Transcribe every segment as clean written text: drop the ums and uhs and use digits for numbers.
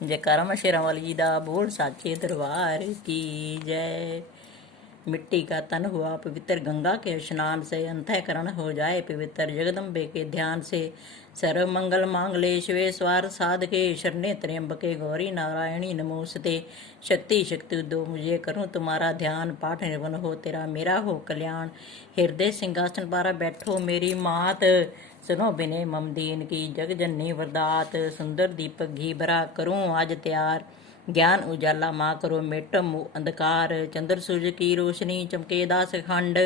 जयकारा मां शेरां वाली जी दा बोल साचे दरबार की जय। मिट्टी का तन हुआ पवित्र गंगा के स्नान से, अंतःकरण हो जाए पवित्र जगदम्बे के ध्यान से। सर्व मंगल मांगले शिवे स्वार साधके, शरणे त्र्यंबके गौरी नारायणी नमोस्ते। शक्ति शक्ति दो मुझे करूं तुम्हारा ध्यान, पाठ निर्वन हो तेरा मेरा हो कल्याण। हृदय सिंहासन पर बैठो मेरी मात, सुनो बिने मम दीन की जग जननी वरदात। सुंदर दीपक घी भरा करूं आज तैयार, ज्ञान उजाला माँ करो मिट मुँह अंधकार। चंद्र सूर्य की रोशनी चमके दास खंड,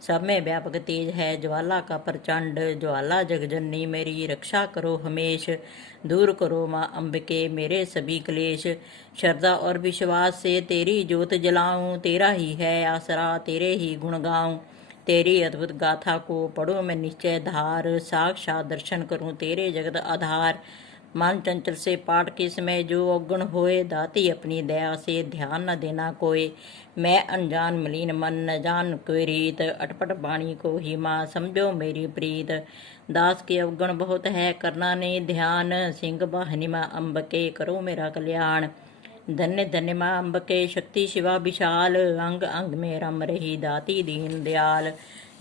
सब में व्यापक तेज है ज्वाला का प्रचंड। ज्वाला जगजननी मेरी रक्षा करो हमेश, दूर करो माँ अंबिके मेरे सभी क्लेश। श्रद्धा और विश्वास से तेरी ज्योत जलाऊं, तेरा ही है आसरा तेरे ही गुण गाऊं। तेरी अद्भुत गाथा को पढ़ूं मैं निश्चय धार, साक्षात दर्शन करूं तेरे जगत आधार। मन चंचल से पाठ के समय जो अवगुण होए, दाती अपनी दया से ध्यान न देना कोई। मैं अनजान मलिन मन न जान कोई रीत, अटपट बाणी को ही माँ समझो मेरी प्रीत। दास के अवगुण बहुत है करना ने ध्यान, सिंह वाहिनी माँ अम्बके करो मेरा कल्याण। धन्य धन्य माँ अम्बके शक्ति शिवा विशाल, अंग अंग में रम रही दाती दीन दयाल।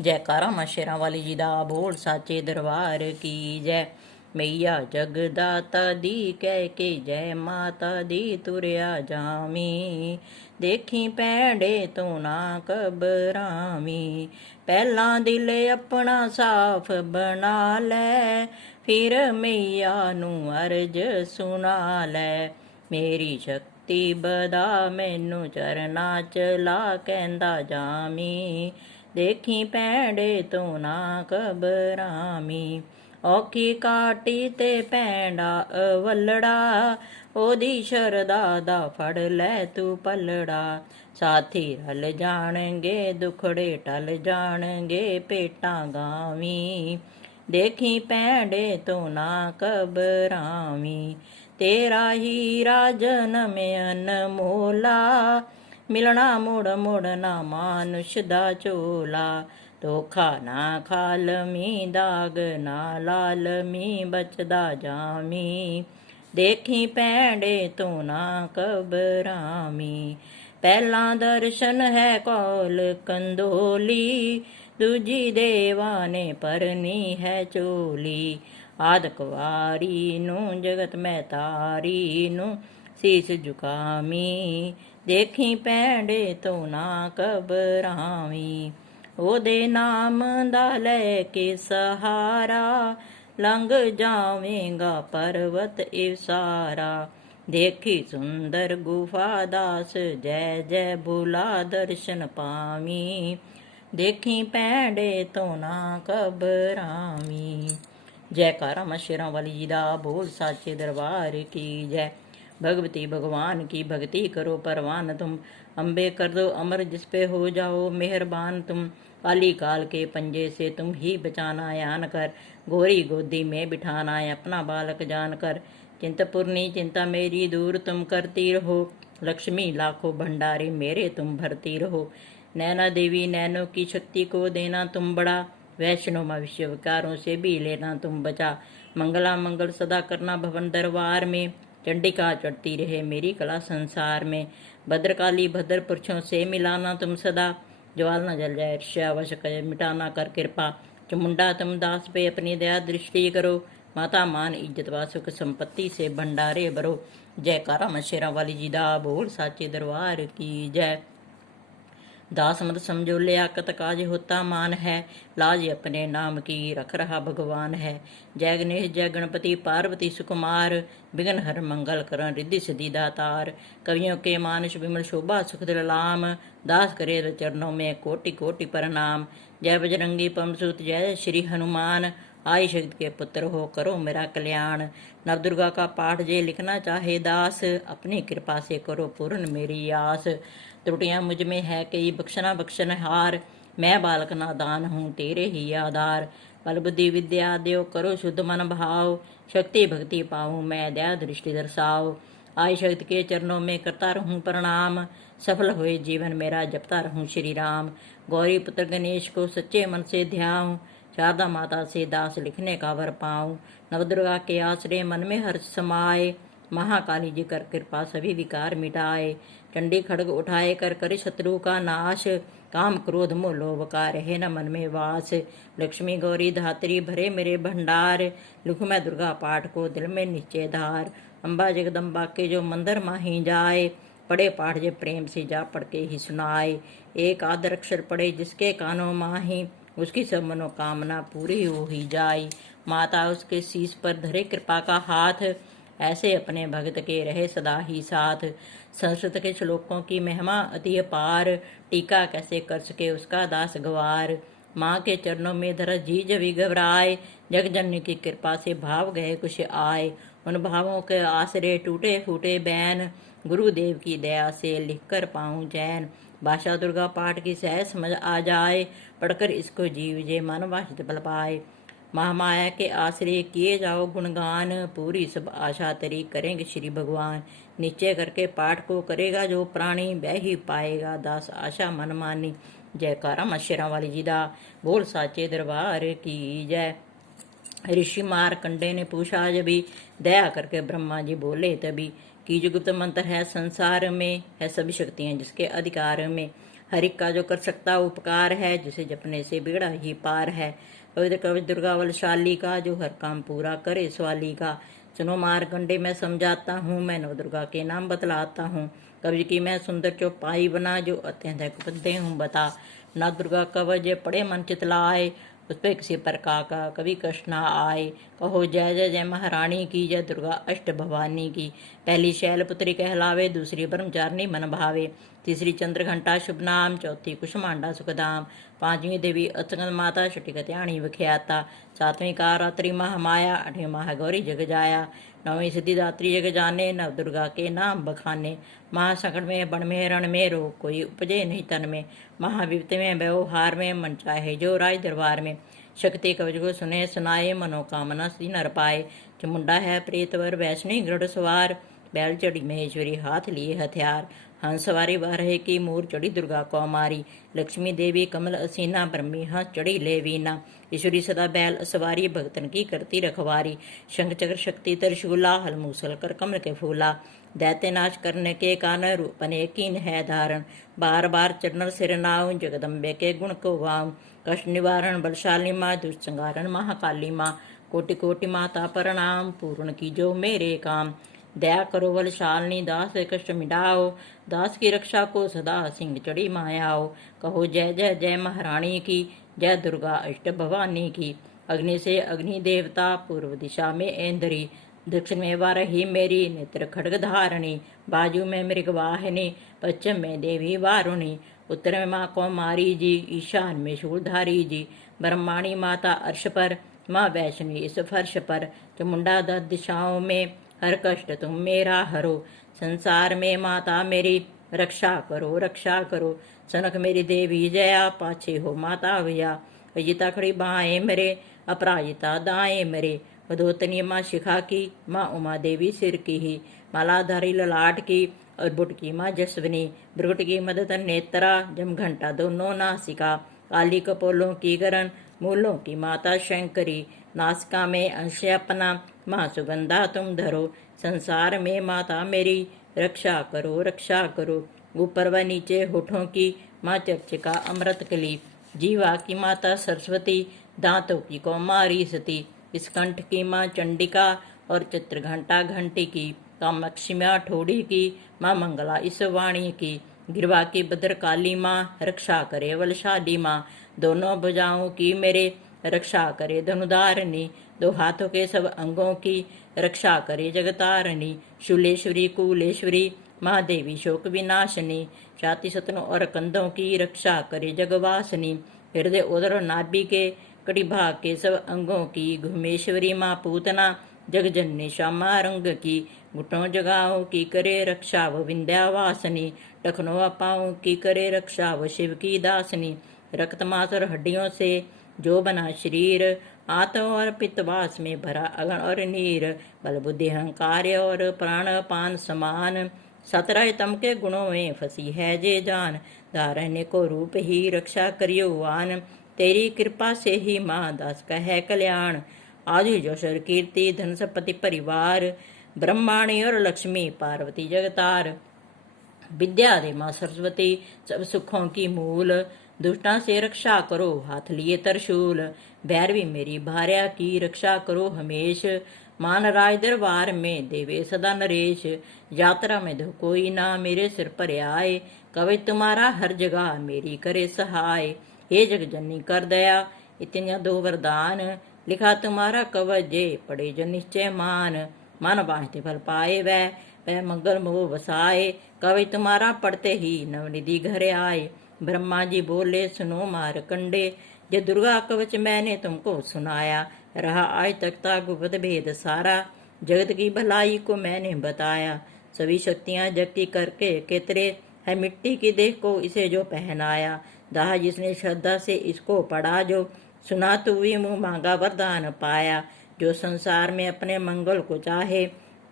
जयकारा मां शेरां वाली जी दा बोल साचे दरबार की जय। मैया जगदाता दी कह के जय माता दी तुरया जामी, देखी पैंडे तू ना घबरावी। पहला दिल अपना साफ बना लै, फिर मैया नू अर्ज सुना लै। मेरी शक्ति बदा मैनू चरना चला कहंदा जामी, देखी पैंडे तू ना घबरावी। औखी काटी ते पैंडा अवलड़ा, ओदी शरदा दा फड़ लै तू पलड़ा। साथी रल जाणगे दुखड़े टल जाणगे पेटां गावी, देखी पैंडे तू ना घबरावी। तेरा हीरा जनम अनमोला, मिलना मुड़ मुड़ ना मानुष दा झोला। धोखा ना खालमी दाग ना लालमी बचदा जामी, देखी पैंडे तू ना घबरावी। पहला दर्शन है कौल कंदोली, दूजी देवा ने परनी है चोली। आद कुवारी नू जगत में तारी नू शीस झुकामी, देखी पैंडे तू ना घबरावी। ओदे नाम दा लेके सहारा, लंघ जावेगा पर्वत इसारा। देखी सुंदर गुफा दास जय जय भोला दर्शन पावी, देखी पैंडे तो ना घबरावी। जयकारा मां शेरां वाली जी दा बोल साचे दरबार की जय। भगवती भगवान की भक्ति करो परवान तुम, अम्बे कर दो अमर जिस पे हो जाओ मेहरबान तुम। काली काल के पंजे से तुम ही बचाना यान कर, गोरी गोदी में बिठाना अपना बालक जान कर। चिंतपूर्णी चिंता मेरी दूर तुम करती रहो, लक्ष्मी लाखों भंडारी मेरे तुम भरती रहो। नैना देवी नैनों की शक्ति को देना तुम बड़ा, वैष्णो माँ विश्व विकारों से भी लेना तुम बचा। मंगला मंगल सदा करना भवन दरबार में, चंडिका चढ़ती रहे मेरी कला संसार में। भद्रकाली भद्र पुरुषों से मिलाना तुम सदा, ज्वाल न जल जाए ईर्ष्यावश मिटाना कर कृपा। चमुंडा तुम दास पे अपनी दया दृष्टि करो, माता मान इज्जत व सुख संपत्ति से भंडारे भरो। जयकारा मां शेरां वाली जी दा बोल साचे दरबार की जय। दास मत समझो लियाकत काज होता मान है, लाज अपने नाम की रख रहा भगवान है। जय गणेश जय गणपति पार्वती सुकुमार, विघ्न हर मंगल करन रिद्धि सिद्धि दातार। कवियों के मानस विमल शोभा सुख दिलाम, दास करे चरणों में कोटि कोटि प्रणाम। जय बजरंगी पमसुत जय श्री हनुमान, आई शक्ति के पुत्र हो करो मेरा कल्याण। नवदुर्गा का पाठ जे लिखना चाहे दास, अपनी कृपा से करो पूर्ण मेरी आस। त्रुटियां मुझ में है कई बख्शना बख्शन हार, मैं बालक नादान हूँ तेरे ही आधार। बल बुद्धि विद्या देव करो शुद्ध मन भाव, शक्ति भक्ति पाऊँ मैं दया दृष्टि दर्शाओ। आई शक्ति के चरणों में करता रहूँ प्रणाम, सफल हुए जीवन मेरा जपता रहूँ श्री राम। गौरी पुत्र गणेश को सच्चे मन से ध्याऊं, शारदा माता से दास लिखने का वर पाऊं। नवदुर्गा के आश्रय मन में हर्ष समाए, महाकाली जी कर कृपा सभी विकार मिटाए। चंडी खड्ग उठाए कर करे शत्रु का नाश, काम क्रोध मोह लोभ का रहे न मन में वास। लक्ष्मी गौरी धात्री भरे मेरे भंडार, लिखूं मैं दुर्गा पाठ को दिल में निश्चय धार। अम्बा जगदम्बा के जो मंदिर माही जाए, पढ़े पाठ जे प्रेम से जा पढ़ के ही सुनाए। एक आदर अक्षर पढ़े जिसके कानों माही, उसकी सब मनोकामना पूरी हो ही जाए। माता उसके शीश पर धरे कृपा का हाथ, ऐसे अपने भक्त के रहे सदा ही साथ। संस्कृत के श्लोकों की महिमा अति अपार, टीका कैसे कर सके उसका दास गवार। माँ के चरणों में धरा जी जभी घबराए, जग जननी की कृपा से भाव गए कुछ आए। उन भावों के आसरे टूटे फूटे बैन, गुरुदेव की दया से लिख कर पाऊँ चैन। भाषा दुर्गा पाठ की सहज समझ आ जाए, पढ़कर इसको जीव जे मन वासित बल पाए। महामाया के आश्रय किए जाओ गुणगान, पूरी सब आशा तेरी करेंगे श्री भगवान। निश्चय करके पाठ को करेगा जो प्राणी, वह ही पाएगा दास आशा मन मानी। जयकारा मां शेरां वाली जी दा, बोल साचे दरबार की जय। ऋषि मारकंडे ने पूछा जभी, दया करके ब्रह्मा जी बोले तभी, कि जो गुप्त मंत्र है संसार में, है सभी शक्तियां जिसके अधिकार में। हर एक का जो कर सकता उपकार है, जिसे जपने से बेड़ा ही पार है। पवित्र कवि दुर्गा बलशाली का, जो हर काम पूरा करे स्वाली का। सुनो मारकंडे मैं समझाता हूँ, मैं नव दुर्गा के नाम बतलाता हूँ। कवि की मैं सुंदर चौपाई बना, जो अत्यंत पद्य हूँ बता। ना दुर्गा कवच पड़े मन चितलाए, उस पर किसी प्रकार का कभी कष्ट ना आए। कहो जय जय जय महारानी की, जय दुर्गा अष्ट भवानी की। पहली शैलपुत्री कहलावे, दूसरी ब्रह्मचारिणी मन भावे, तीसरी चंद्रघंटा शुभ नाम, चौथी कुसुमांडा सुखधाम। पांचवी देवी अचंगन माता, छठी कत्याणी विख्याता। सातवीं का रात्रि महामाया, आठवीं महागौरी जग जाया। नौवीं सिद्धिदात्री जग जाने, नव दुर्गा के नाम बखाने। महासंकट में बन में रण में, रोग कोई उपजे नहीं तन में। महाविपत्ति में व्यवहार में, मन चाहे जो राज दरबार में। शक्ति कवच को सुने सुनाए, मनोकामना सी नर पाए। चामुंडा है प्रेतवर वैष्णवी गरुड़ सवार, बैल चढ़ी महेश्वरी हाथ लिए हथियार। हंस सवारी बारह की, मूर चढ़ी दुर्गा कौमारी। लक्ष्मी देवी कमल असीना, ब्रह्मी हंस चढ़ी ले वीना। ईश्वरी सदा बैल सवारी, भक्तन की करती रखवारी। शंख चक्र शक्ति त्रिशूला, हल मूसल कर कमल के फूला। दैत्य नाश करने के कान, रूप अनेकीन है धारण। बार बार चरणर सिर नाव, जगदम्बे के गुण को गाऊं। कष्ट निवारण बलशाली माँ, दुष्ट संहारण महाकाली माँ। कोटि कोटि माता प्रणाम, पूर्ण की जो मेरे काम। दया करो बलशालिनी, दास के कष्ट मिटाओ। दास की रक्षा को सदा सिंह चढ़ी मायाओ। कहो जय जय जय महारानी की, जय दुर्गा अष्ट भवानी की। अग्नि से अग्नि देवता, पूर्व दिशा में ऐंद्री। दक्षिण में वारही मेरी, नेत्र खड्ग धारणी। बाजू में मृगवाहिनी, पश्चिम में देवी वारुणी। उत्तर में माँ कौमारी जी, ईशान में शूलधारी जी। ब्रह्माणी माता अर्श पर, माँ वैष्णवी इस फर्श पर। चामुंडा 10 दिशाओं में, हर कष्ट तुम मेरा हरो। संसार में माता मेरी, रक्षा करो रक्षा करो। सनक मेरी देवी जया, पाछे हो माता भैया। अजिता खड़ी बाएं मेरे, अपराजिता दाएं मेरे। वधोतनी माँ शिखा की, माँ उमा देवी सिर की ही। मालाधारी ललाट की, और बुटकी माँ जसवनी। ब्रुट की मदद नेत्रा, जम घंटा दोनों नासिका। काली कपोलों की गरन, मूलों की माता शंकरी। नासिका में अंश अपना, माँ सुगंधा तुम धरो। संसार में माता मेरी, रक्षा करो रक्षा करो। ऊपर व नीचे होठों की, माँ चर्चिका अमृत कली। जीवा की माता सरस्वती, दांतों की कौमारी सती। इस कंठ की माँ चंडिका, और चित्रघंटा घंटी की। कामाक्षी माँ ठोड़ी की, माँ मंगला इस वाणी की। गिरवा की भद्रकाली माँ, रक्षा करे बलशाली माँ। दोनों भुजाओं की मेरे, रक्षा करे धनुधारिणी। दो हाथों के सब अंगों की, रक्षा करे जगतारिणी। शूलेश्वरी कुलेश्वरी, माँ देवी शोक विनाशनी। छाती सतनों और कंधों की, रक्षा करे जगवासनी। हृदय उदर नाभि के, कटी भाग के सब अंगों की। घुमेश्वरी माँ पूतना, जगजननी श्यामा रंग की। घुटों जगाओं की करे रक्षा वो विंध्यावासनी। टखनों पाँव की करे रक्षा वो शिव की दासनी। रक्त मांस और हड्डियों से जो बना शरीर, आत्मा और पित्तवास में भरा अगन और नीर। बल बुद्धि अहंकार और प्राण पान समान, 17 तम के गुणों में फंसी है जे जान। धारण्य को रूप ही रक्षा करियो वान, तेरी कृपा से ही माँ दास का है कल्याण। आजु जो सर कीर्ति धन संपत्ति परिवार, ब्रह्माणी और लक्ष्मी पार्वती जगतार। विद्या दे माँ सरस्वती सब सुखों की मूल। दुष्टां से रक्षा करो हाथ लिए त्रिशूल। भैरवी मेरी भार्या की रक्षा करो हमेश। मान राज दरबार में देवे सदा नरेश। यात्रा में दो कोई ना मेरे सिर पर आए। कवि तुम्हारा हर जगह मेरी करे सहाय। हे जग जननी कर दया इतने दो वरदान। लिखा तुम्हारा कवच जे पड़े जो निश्चय मान। मन बांधते फल पाए वह मंगल मोह वसाए। कवि तुम्हारा पढ़ते ही नवनिधि घर आए। ब्रह्मा जी बोले सुनो मारकंडे। ये दुर्गा कवच मैंने तुमको सुनाया। रहा आज तक ता गुप्त भेद सारा। जगत की भलाई को मैंने बताया। सभी शक्तियां जग की करके केतरे। है मिट्टी की देह को इसे जो पहनाया। दाह जिसने श्रद्धा से इसको पढ़ा जो। सुना तू भी मुँह मांगा वरदान पाया। जो संसार में अपने मंगल को चाहे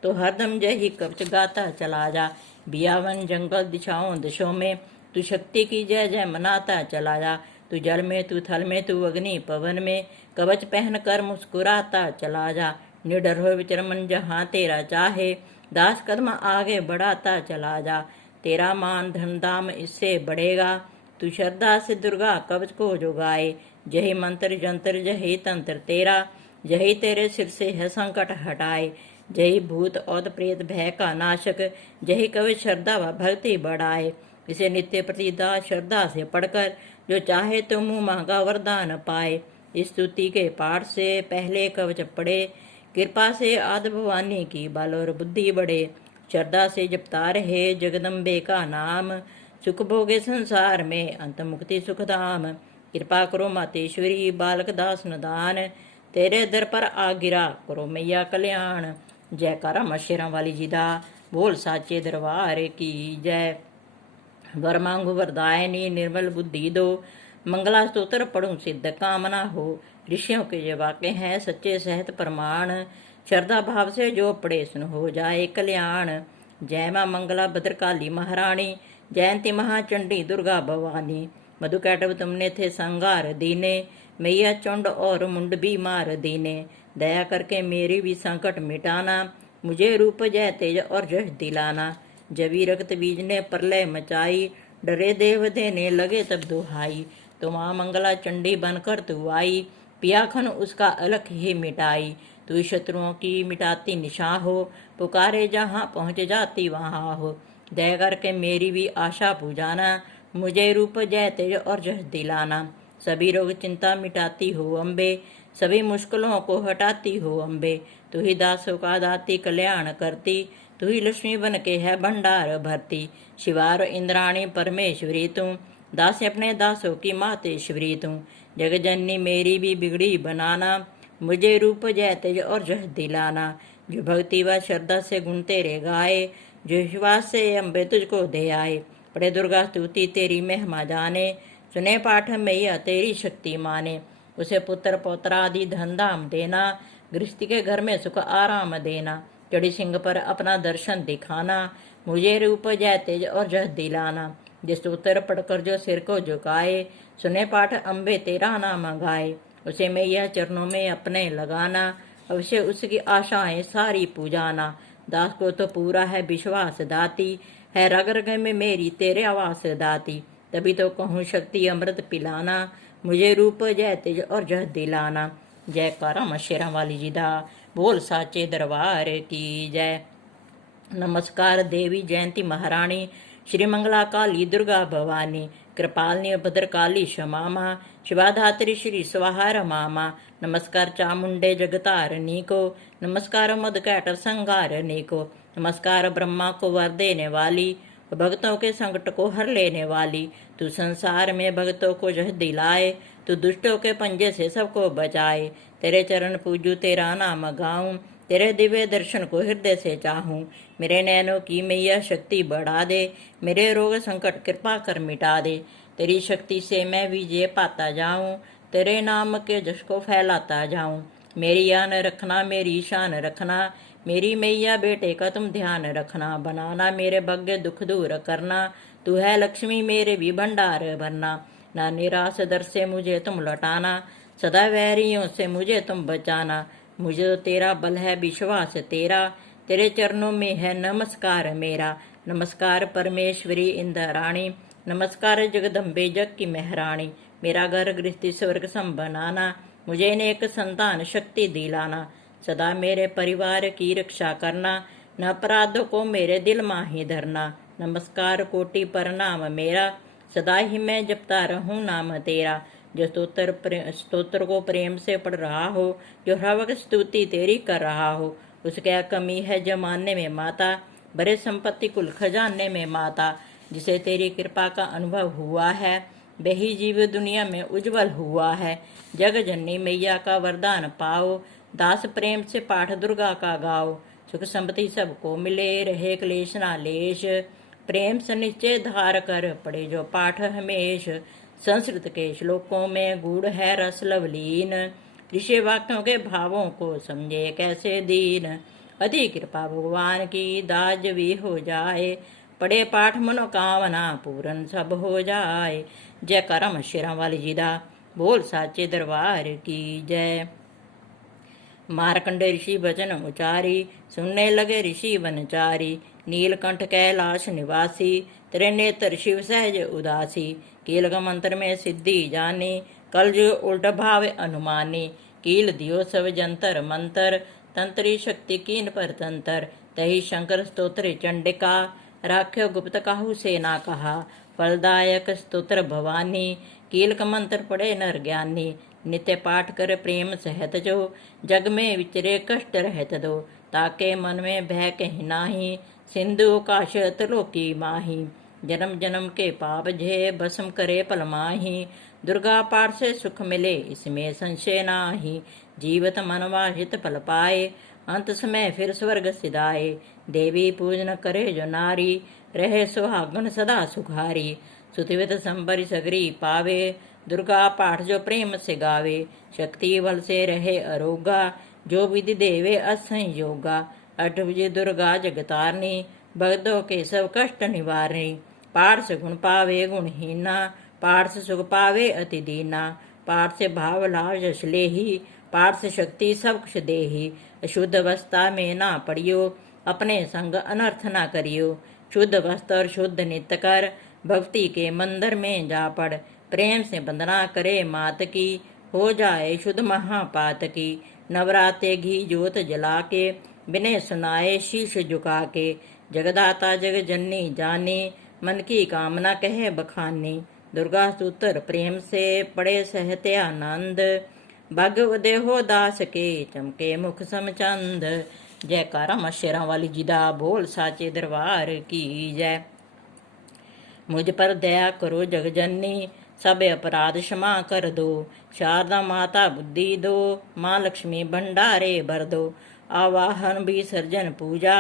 तो हरदम जय ही कवच गाता चला जा। बियावन जंगल दिशाओं दिशों में तू शक्ति की जय जय मनाता चला जा। तू जल में तू थल में तू अग्नि पवन में कवच पहन कर मुस्कुराता चला जा। निडर हो विचरमन जहाँ तेरा चाहे दास कदम आगे बढ़ाता चला जा। तेरा मान धन दाम इससे बढ़ेगा। तू श्रद्धा से दुर्गा कवच को जो गाए। जही मंत्र जंत्र जही तंत्र तेरा। यही तेरे सिर से है संकट हटाए। जही भूत औद प्रेत भय का नाशक। जही कवि श्रद्धा व भक्ति बढ़ाए। इसे नित्य प्रतिदा श्रद्धा से पढ़कर जो चाहे तो मुँह मांगा वरदान पाए। इस स्तुति के पाठ से पहले कवच पढ़े। कृपा से आदि भवानी की बल और बुद्धि बढ़े। श्रद्धा से जपता रहे जगदम्बे का नाम। सुख भोगे संसार में अंत मुक्ति सुखधाम। कृपा करो मातेश्वरी बालक दास नदान। तेरे दर पर आ गिरा करो मैया कल्याण। जयकारा मां शेरां वाली जी दा। बोल साचे दरबार की जय। वर मांगो वरदायनी निर्मल बुद्धि दो। मंगला स्तोत्र पढ़ूं सिद्ध कामना हो। ऋषियों के ये वाक्य हैं सच्चे सहत प्रमाण। श्रद्धा भाव से जो पढ़े सुन हो जाए कल्याण। जय मां मंगला भद्रकाली महारानी। जयंती महाचंडी दुर्गा भवानी। मधुकैटव तुमने थे संगार दीने। मैया चंड और मुंड भी मार दीने। दया करके मेरी भी संकट मिटाना। मुझे रूप जय तेज और जश दिलाना। जबी रक्त बीज ने प्रलय मचाई। डरे देव देने लगे तब दुहाई। तो माँ मंगला चंडी बनकर तू आई। पियाखन उसका अलख ही मिटाई। तू शत्रुओं की मिटाती निशा हो। पुकारे जहाँ पहुँच जाती वहाँ हो। दया करके मेरी भी आशा पूजाना। मुझे रूप जय तेज और जश दिलाना। सभी रोग चिंता मिटाती हो अम्बे। सभी मुश्किलों को हटाती हो अम्बे। तू ही दासों का दाती कल्याण करती। तू ही लक्ष्मी बन के है भंडार भरती। शिवार इंद्राणी परमेश्वरी तू। दास अपने दासों की मातेश्वरी तू। जग जननी मेरी भी बिगड़ी बनाना। मुझे रूप जय तेज और जश दिलाना। जो भक्ति व श्रद्धा से गुण तेरे गाए। जो विश्वास से अम्बे तुझको दे आए। पढ़े दुर्गा स्तुति तेरी महिमा जाने। सुने पाठ मैया तेरी शक्ति माने। उसे पुत्र पौत्र आदि धन धाम देना। गृहस्थी के घर में सुख आराम देना। चढ़ी सिंह पर अपना दर्शन दिखाना। मुझे रूप जय तेज और जश दिलाना। जिस उत्तर पढ़कर जो सिर को झुकाए। सुने पाठ अम्बे तेरा नाम गाए। उसे मैया चरणों में अपने लगाना। अवश्य उसकी आशाएं सारी पूजाना। दास को तो पूरा है विश्वास दाती। है रग रग में मेरी तेरे आवास दाती। तभी तो कहूँ शक्ति अमृत पिलाना। मुझे रूप जय तेज और जश दिलाना। जयकारा मां शेरां वाली जी दा। बोल साचे दरबार की जय। नमस्कार देवी जयंती महारानी। श्री मंगला काली दुर्गा भवानी। कृपालिनी भद्रकाली क्षमा मां। शिवाधात्री श्री स्वाहार मामा। नमस्कार चामुंडे जगतारनी को। नमस्कार मधुकैटव संगारनी को। नमस्कार ब्रह्मा को वर देने वाली। भक्तों के संकट को हर लेने वाली। तू संसार में भक्तों को जह दिलाए। तू दुष्टों के पंजे से सबको बचाए। तेरे चरण पूजू तेरा नाम गाऊं। तेरे दिव्य दर्शन को हृदय से चाहूं। मेरे नैनों की मैया शक्ति बढ़ा दे। मेरे रोग संकट कृपा कर मिटा दे। तेरी शक्ति से मैं विजय पाता जाऊं। तेरे नाम के जश को फैलाता जाऊं। मेरी आन रखना मेरी शान रखना। मेरी मैया बेटे का तुम ध्यान रखना। बनाना मेरे भाग्य दुख दूर करना। तू है लक्ष्मी मेरे भी भंडार भरना। ना निराश दर से मुझे तुम लौटाना। सदा वैरियों से मुझे तुम बचाना। मुझे तो तेरा बल है विश्वास तेरा। तेरे चरणों में है नमस्कार मेरा। नमस्कार परमेश्वरी इंद्राणी, नमस्कार जगदम्बे जग की महारानी। मेरा घर गृहस्थी स्वर्ग सम बनाना, मुझे नेक संतान शक्ति दिलाना। सदा मेरे परिवार की रक्षा करना, न अपराधों को मेरे दिल माही धरना। नमस्कार कोटि प्रणाम मेरा, सदा ही मैं जपता रहूं नाम तेरा। जो स्तोत्र को प्रेम से पढ़ रहा हो, जो हर वक्त स्तुति तेरी कर रहा हो, उसके कमी है जमाने में माता, बड़े संपत्ति कुल खजाने में माता। जिसे तेरी कृपा का अनुभव हुआ है, वही जीव दुनिया में उज्जवल हुआ है। जग जननी मैया का वरदान पाओ, दास प्रेम से पाठ दुर्गा का गाओ। सुख संपत्ति सबको मिले, रहे क्लेश ना लेश, प्रेम से निश्चय धार कर पढ़े जो पाठ हमेश। संस्कृत के श्लोकों में गूढ़ है रस लवलीन, ऋषि वाक्यों के भावों को समझे कैसे दीन। अधिक कृपा भगवान की दाज भी हो जाए, पढ़े पाठ मनोकामना पूरन सब हो जाए। जय करम शेरा वाली जिदा, बोल साचे दरबार की जय। मारकंडे ऋषि वचन उचारी, सुनने लगे ऋषि वनचारी। नीलकंठ कैलाश निवासी, तेरे नेत्र शिव सहज उदासी। कीलक मंत्र में सिद्धि जानी, कलयुग उल्ट भाव अनुमानी। कील दियो सब जंतर मंतर, तंत्री शक्ति कीन पर तंत्र। तही शंकर स्तोत्र चंडिका, राख्यो गुप्त काहू से ना कहा। फलदायक स्तोत्र भवानी, कीलक मंत्र पढ़े नर ज्ञानी। नित्य पाठ कर प्रेम सहत जो, जग में विचरे कष्ट रहत दो। ताके मन में भय कहीं नाही, सिंधु काश त्रिलोकी माही। जन्म जन्म के पाप झे, भस्म करे पल माही। दुर्गा पाठ से सुख मिले, इसमें संशय नाही। जीवत मन वाहित फल पाए, अंत समय फिर स्वर्ग सिधाए। देवी पूजन करे जो नारी, रहे सुहागन सदा सुखारी। सुतिवित संबरी सगरी पावे, दुर्गा पाठ जो प्रेम से गावे। शक्ति बल से रहे अरोगा, जो विधि देवे असंयोगा। अष्टभुजी दुर्गा जगतारनी, भक्तों के सब कष्ट निवारणी। पाठ से गुण पावे गुणहीना, पाठ से सुख पावे अति दीना। पाठ से भाव लाभ यश लेही, पाठ से शक्ति सब कुछ देही। अशुद्ध अवस्था में ना पड़ियो, अपने संग अनर्थ ना करियो। शुद्ध वस्त्र और शुद्ध नित्य कर, भक्ति के मंदिर में जा पड़। प्रेम से वंदना करे मात की, हो जाए शुद्ध महापात की। नवराते घी जोत जला के, बिने सुनाए शीश झुका के। जगदाता जग जननी जानी, मन की कामना कहे बखानी। दुर्गा स्तोत्र प्रेम से पढ़े सहते आनंद, भगव देहो दास के चमके मुख समचंद। जयकारा मां शेरां वाली जी दा, बोल साचे दरबार की जय। मुझ पर दया करो जगजननी, सब अपराध क्षमा कर दो। शारदा माता बुद्धि दो, माँ लक्ष्मी भंडारे भर दो। आवाहन भी सर्जन पूजा,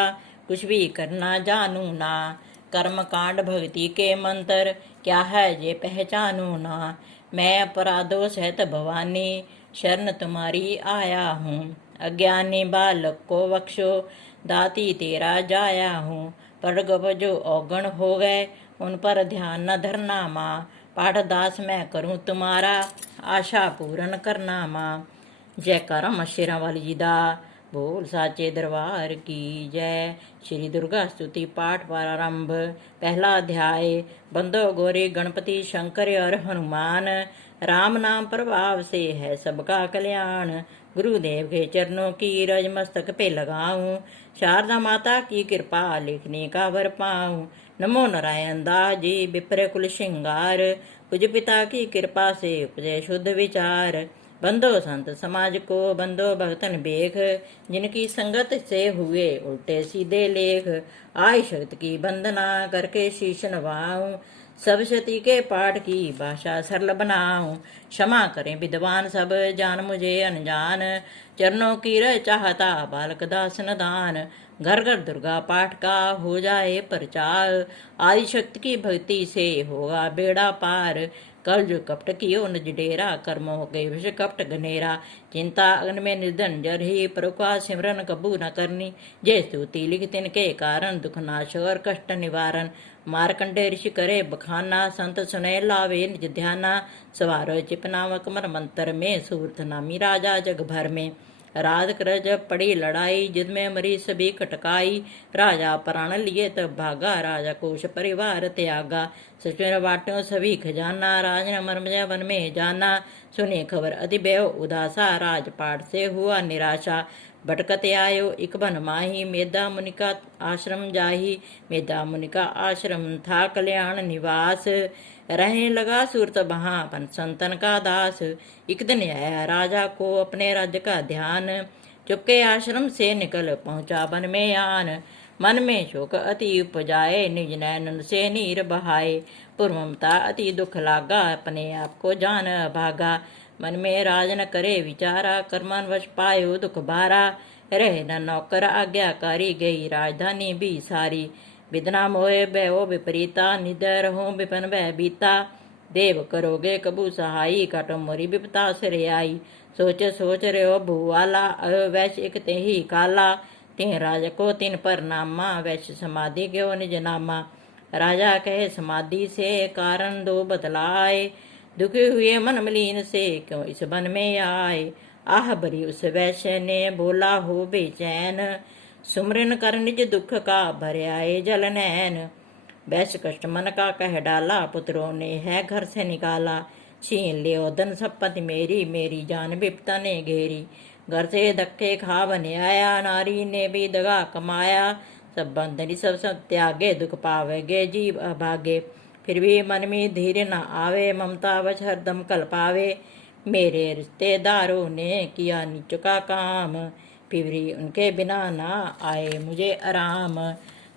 कुछ भी करना जानू ना। कर्म कांड भक्ति के मंत्र, क्या है ये पहचानू ना। मैं अपराधों सहित भवानी, शरण तुम्हारी आया हूँ। अज्ञानी बालक को बख्शो, दाती तेरा जाया हूँ। पर गप जो औगण हो गए, उन पर ध्यान न धरना माँ। पाठ दास मैं करूँ तुम्हारा, आशा पूर्ण करना माँ। जयकारा मां शेरां वाली जी दा, बोल साचे दरबार की जय। श्री दुर्गा स्तुति पाठ प्रारंभ। पहला अध्याय। बंदो गौरी गणपति शंकर और हनुमान, राम नाम प्रभाव से है सबका कल्याण। गुरुदेव के चरणों की रज मस्तक पे लगाऊं, शारदा माता की कृपा लिखने का वर पाऊं। नमो नारायण दास जी विप्र कुल श्रृंगार, कुछ पिता की कृपा से उपजे शुद्ध विचार। बंदो संत समाज को बंदो भक्तन बेख, जिनकी संगत से हुए उल्टे सीधे लेख। आई शक्ति की वंदना करके शीश नवाऊं, सब शती के पाठ की भाषा सरल बनाऊं। क्षमा करें विद्वान सब, जान मुझे अनजान, चरणों की रह चाहता बालक दास नदान। घर घर दुर्गा पाठ का हो जाए प्रचार, आदि शक्ति की भक्ति से होगा बेड़ा पार। कल जो कपट कियो निज डेरा, कर्मों के विष कपट घनेरा। चिंता अग्न में निर्धन जर ही, प्रभु सिमरन कबू न करनी। जय स्तुति लिख तिनके कारण, दुख नाश और कष्ट निवारण। मारकंडे ऋषि करे बखाना, संत सुने लावे निज ध्याना। सवारो चिपनाव कमर मंत्र में, सूरत नामी राजा जग भर में। रात करज पड़ी लड़ाई, जिसमें मरी सभी कटकाई। राजा प्राण लिए तब भागा, राजा कोश परिवार त्यागा। सचुर बाटो सभी खजाना, राजन मर्मजा वन में जाना। सुनी खबर अति बेव उदासा, राजपाट से हुआ निराशा। भटकत आयो इक बन माही, मेधा मुनि का आश्रम जाही। मेधा मुनि का आश्रम था कल्याण निवास, रहने लगा सूरत वहाँ पन संतन का दास। एक दिन आया राजा को अपने राज्य का ध्यान, चुपके आश्रम से निकल पहुँचा वन में आन। मन में शोक अति उपजाए, निज नैनन से नीर बहाए। पूर्वमता अति दुख लागा, अपने आप को जान भागा। मन में राज न करे विचारा, कर्मवश पायो दुख भारा। रहे न नौकर आज्ञाकारी, गई राजधानी भी सारी। विदना मोहे भयो विपरीता, निदर हो विपन भय बीता। देव करोगे कबू सहाई, काटो मोरी विपता सिर आई। सोच सोच रहो भूवाला, अयो वैश्य एक ते ही काला। तीन राज को तीन पर नामा, वैश्य समाधि गयो निज नामा। राजा कहे समाधि से कारण दो बतलाए, दुखी हुए मन मलिन से क्यों इस वन में आए। आह भरी उस वैश्य ने बोला हो बेचैन, सुमरन कर निज दुख का भर आए जल नैन। वैश्य कष्ट मन का कह डाला, पुत्रों ने है घर से निकाला। छीन लियो धन संपत्ति मेरी, मेरी जान विपता ने घेरी। घर से धक्के खा बने आया, नारी ने भी दगा कमाया। सब बंधनी सब सब त्यागे, दुख पावेगे जीव अभागे। फिर भी मन में धीर न आवे, ममता वश हरदम कल पावे। मेरे रिश्तेदारों ने किया नीच का काम, फिर भी उनके बिना ना आए मुझे आराम।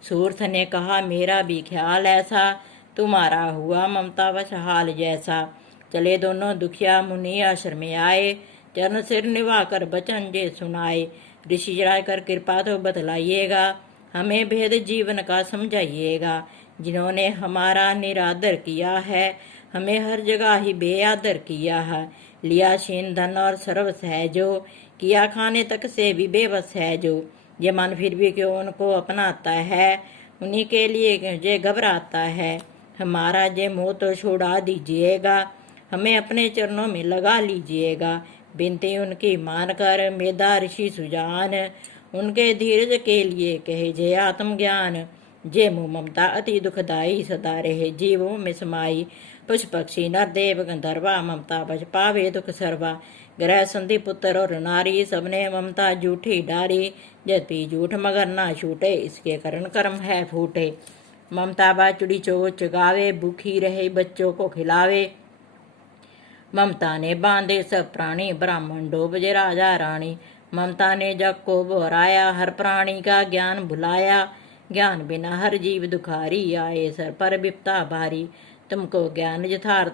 सूर्थ ने कहा मेरा भी ख्याल ऐसा, तुम्हारा हुआ ममता वश हाल जैसा। चले दोनों दुखिया मुनि आश्रम में आए, चरण सिर निभा कर बचन जे सुनाए। ऋषि राय कर कृपा तो बतलाइएगा, हमें भेद जीवन का समझाइएगा। जिन्होंने हमारा निरादर किया है, हमें हर जगह ही बेआदर किया है। लिया छीन धन और सर्व सहजो, किया खाने तक से भी बेबस है जो। ये मन फिर भी क्यों उनको अपनाता है, उन्हीं के लिए जे घबराता है। हमारा जे मोह तो छुड़ा दीजिएगा, हमें अपने चरणों में लगा लीजिएगा। बिनती उनकी मानकर मेधा ऋषि सुजान, उनके धीरज के लिए कहे जय आत्मज्ञान। जे मुँह ममता अति दुखदाई, सदा रहे जीवों में समाई। पुष्प पक्षी नर देव गंधर्वा, ममता बज पावे दुख सर्वा। ग्रह संधि पुत्र और नारी, सबने ममता जूठी डारी। जति झूठ मगर ना छूटे, इसके कारण कर्म है फूटे। ममता बाचुड़ी चोच गावे, भूखी रहे बच्चों को खिलावे। ममता ने बांधे सब प्राणी, ब्राह्मण डोबजे राजा रानी। ममता ने जग को बोराया, हर प्राणी का ज्ञान भुलाया। ज्ञान बिना हर जीव दुखारी, आए सर पर विपता भारी। तुमको ज्ञान यथार्थ